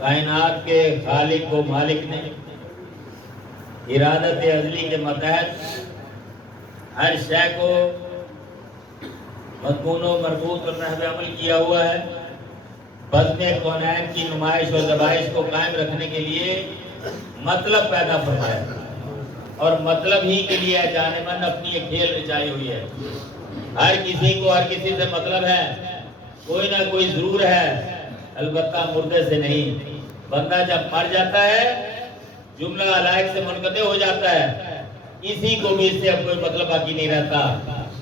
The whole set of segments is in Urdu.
کائنات کے خالق و مالک نے ارادت ازلی کے متحد ہر شے کو مضمون و مربوط اور نحو عمل کیا ہوا ہے. بزم کونین کی نمائش و زبائش کو قائم رکھنے کے لیے مطلب پیدا فرمایا اور مطلب ہی کے لیے جانباً اپنی ایک کھیل رچائی ہوئی ہے. ہر کسی کو ہر کسی سے مطلب ہے, کوئی نہ کوئی ضرور ہے, البتہ مردے سے نہیں. بندہ جب مر جاتا ہے جملہ علائق سے منقطع ہو جاتا ہے, کسی کو بھی اس سے اب کوئی مطلب باقی نہیں رہتا.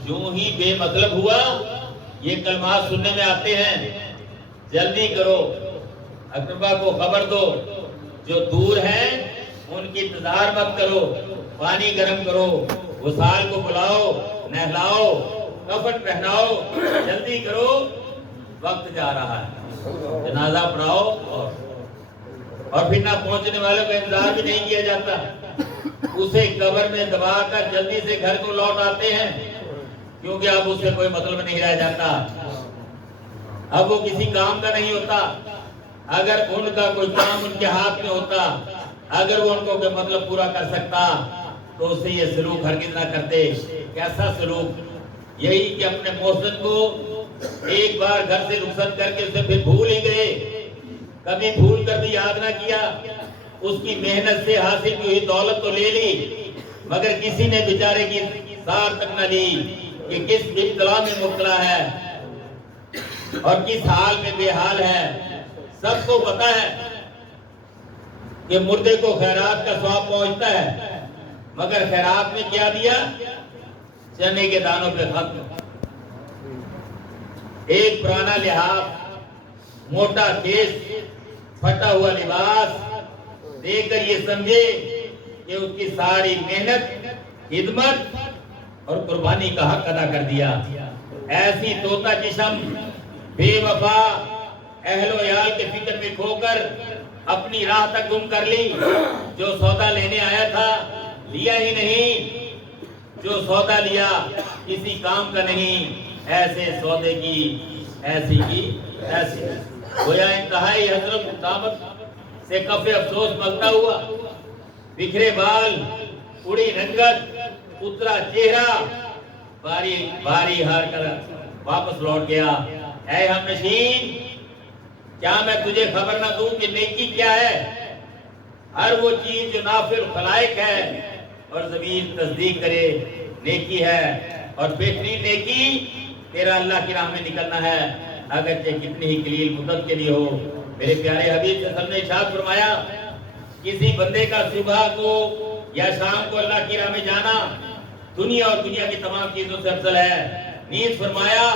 جو ہی بے مطلب ہوا یہ کلمات سننے میں آتے ہیں, جلدی کرو, اقربا کو خبر دو, جو دور ہیں ان کی انتظار مت کرو, پانی گرم کرو, وصال کو بلاؤ, نہلاؤ, کفن پہناؤ, جلدی کرو, وقت جا رہا ہے. جنازہ پڑھاؤ اور پھر نہ پہنچنے والوں کا انتظار بھی نہیں کیا جاتا, اسے قبر میں دبا کر جلدی سے گھر کو لوٹ آتے ہیں, کیونکہ اب اس سے کوئی مطلب نہیں رہ جاتا, اب وہ کسی کام کا نہیں ہوتا. اگر ان کا کوئی کام ان کے ہاتھ میں ہوتا, اگر وہ ان کو کوئی مطلب پورا کر سکتا تو اس سے یہ سلوک ہرگز نہ کرتے. کیسا سلوک؟ یہی کہ اپنے محسن کو ایک بار گھر سے رخصت کر کے اسے پھر بھول ہی گئے, کبھی بھول کر بھی یاد نہ کیا. اس کی محنت سے حاصل کی ہوئی دولت تو لے لی, مگر کسی نے بیچارے کی سار تک نہ لی کہ کس ابتلا میں مبتلا ہے اور کس حال میں بے حال ہے. سب کو پتا ہے کہ مردے کو خیرات کا ثواب پہنچتا ہے, مگر خیرات میں کیا دیا؟ چنے کے دانوں پہ ختم. ایک پرانا لحاف, موٹا کیس, پھٹا ہوا لباس دیکھ کر یہ سمجھے کہ اس کی ساری محنت, خدمت اور قربانی کا حق ادا کر دیا. ایسی طوطا چشم بے وفا اہل و عیال کے فکر میں کھو کر اپنی راہ تک گم کر لی. جو سودا لینے آیا تھا لیا ہی نہیں, جو سودا لیا کسی کام کا نہیں. ایسے سودے کی ایسی کی ایسی. گویا انتہائی حضرت دعوت سے کف افسوس ملتا ہوا, بکھرے بال, اڑی رنگت, اترا چہرہ, باری باری ہار کر واپس لوٹ گیا. اے ہم نشین, کیا میں تجھے خبر نہ دوں کہ نیکی کیا ہے؟ ہر وہ چیز جو نافل خلائق ہے اور زمین تصدیق کرے نیکی ہے, اور بہترین نیکی تیرا اللہ کی راہ میں نکلنا ہے, اگرچہ کتنی ہی قلیل مدت کے لیے ہو. میرے پیارے حبیب صلی اللہ علیہ وسلم نے ارشاد فرمایا, کسی بندے کا صبح کو یا شام کو اللہ کی راہ میں جانا دنیا اور دنیا کی تمام چیزوں سے افضل ہے. نیز فرمایا,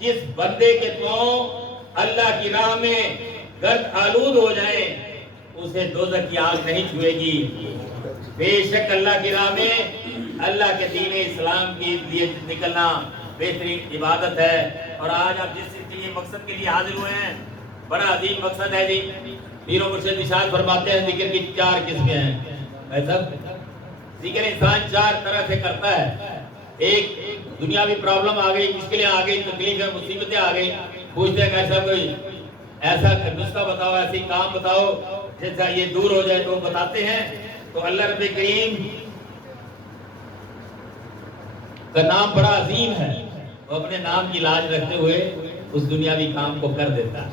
جس بندے کے پاؤں اللہ کی راہ میں گرد آلود ہو جائیں اسے دوزخ کی آگ نہیں چھوئے گی. بے شک اللہ کی راہ میں اللہ کے دین اسلام کے لیے نکلنا بہترین عبادت ہے. اور آج آپ جس مقصد کے لیے حاضر ہوئے ہیں بڑا عظیم مقصد ہے جی. پیر و مرشد ارشاد فرماتے ہیں ذکر کی 4 قسمیں ہیں. ذکر انسان 4 طرح سے کرتا ہے. ایک دنیاوی پرابلم آ گئی, مشکلیں آ گئی, تکلیفیں مصیبتیں آ گئی, پوچھتے ہیں کہ ایسا کوئی ایسا نسخہ بتاؤ, ایسی کام بتاؤ جیسا یہ دور ہو جائے. تو بتاتے ہیں تو اللہ رب کریم کا نام بڑا عظیم ہے, وہ اپنے نام کی لاج رکھتے ہوئے اس دنیاوی کام کو کر دیتا ہے.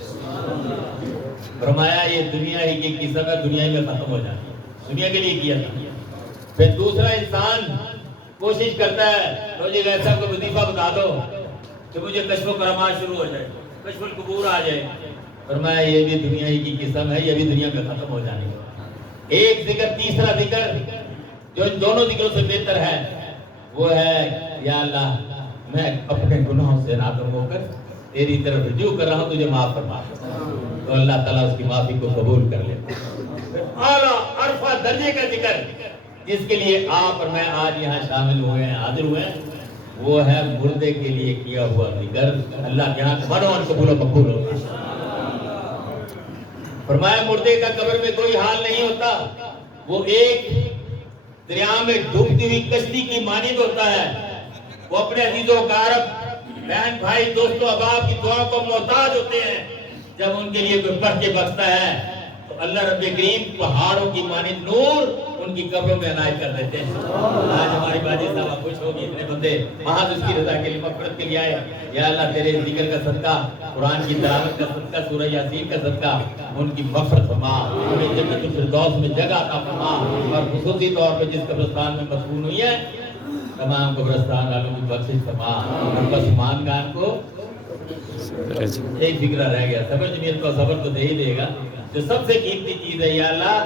فرمایا یہ دنیا ہی کی قسم ہے, دنیا ہی میں ختم ہو جاتی ہے, دنیا کے لیے کیا تھا. پھر دوسرا انسان کوشش کرتا ہے تو مجھے ایسا کوئی وظیفہ بتا دو کہ مجھے کشف و کرامات شروع ہو جائے, کشف القبور آ جائے. فرمایا یہ بھی دنیا ہی کی قسم ہے, یہ بھی دنیا میں ختم ہو جانے ہے. ایک ذکر, تیسرا ذکر جو ان دونوں ذکروں سے بہتر ہے وہ ہے, یا اللہ میں اپنے گناہوں سے نادم ہو کر تیری طرف رجوع کر رہا ہوں, تجھے معاف فرما. تو اللہ تعالیٰ اس کی معافی کو قبول کر لیتا. اعلیٰ عرفہ درجے کا ذکر جس کے لیے آپ اور میں آج یہاں شامل ہوئے ہیں, حاضر ہوئے ہیں, وہ ہے مردے کے لیے کیا ہوا ذکر. اللہ کے ہاں بڑوں اور قبول و مقبول ہوتا ہے. فرمایا مردے کا قبر میں کوئی حال نہیں ہوتا, وہ ایک دریا میں ڈوبتی ہوئی کشتی کی مانند ہوتا ہے. وہ اپنے عزیز و اقارب, بہن بھائی, دوست و احباب کی دعاؤں کو محتاج ہوتے ہیں. جب ان کے لیے کوئی پرچے بخشتا ہے تو اللہ رب کریم پہاڑوں کی مانند نور ان کی قبروں میں عنایت کر دیتے ہیں. آج ہماری باجی صاحبہ خوش ہوگی، اتنے بندے محض اس کی رضا کے لیے مغفرت کے لیے آئے. یا اللہ تیرے ذکر کا صدقہ، قرآن کی تلاوت کا صدقہ، سورہ یاسین کا صدقہ ان کی مغفرت فرما، انہیں جنت الفردوس میں جگہ عطا فرما. اور خصوصی طور پہ جس قبرستان میں مدفون ہوئی ہے تمام قبرستان والوں کی بخشش فرما. اور بس ایمان کو ایک فکرہ رہ گیا، صبر جمیل کو صبر تو دے ہی دے گا. جو سب سے قیمتی چیز ہے یا اللہ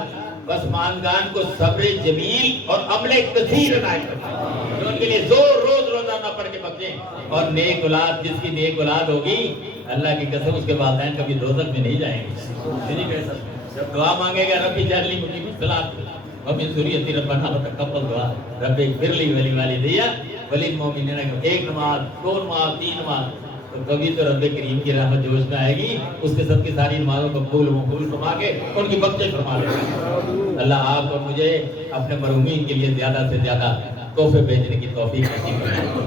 بس مانگان کو صبر جمیل اور عمل کثیر عنایت فرما، جو ان کے لیے روز روزانہ پڑھ کے بخشیں. اور نیک اولاد، جس کی نیک اولاد ہوگی اللہ کی قسم اس کے والدین کبھی دوزخ میں نہیں جائیں گے. جب دعا مانگے گا ربی جعلنی مقیم الصلاۃ ومن ذریتی ربنا وتقبل دعا رب اغفر لی ولوالدی وللمؤمنین. ایک نماز، دو نماز، تین نماز، تو کبھی تو رب کریم کی رحمت جوش میں آئے گی. اس کے سب کی ساری نمازوں کو قبول فرما کے ان کی بخشش فرما لے گا. اللہ آپ اور مجھے اپنے مرحومین کے لیے زیادہ سے زیادہ تحفے بھیجنے کی توفیق نصیب فرمائے.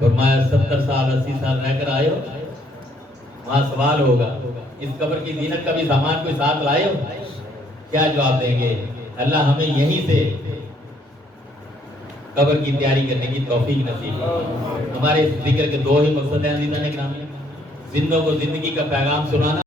فرمایا 70 سال 80 سال رہ کر آئے ہو، وہاں سوال ہوگا اس قبر کی زینت کا بھی سامان کوئی ساتھ لائے ہو؟ کیا جواب دیں گے؟ اللہ ہمیں یہیں سے قبر کی تیاری کرنے کی توفیق نصیب. ہمارے اس ذکر کے دو ہی مقصد ہیں عزیزان اکرامی. زندوں کو زندگی کا پیغام سنانا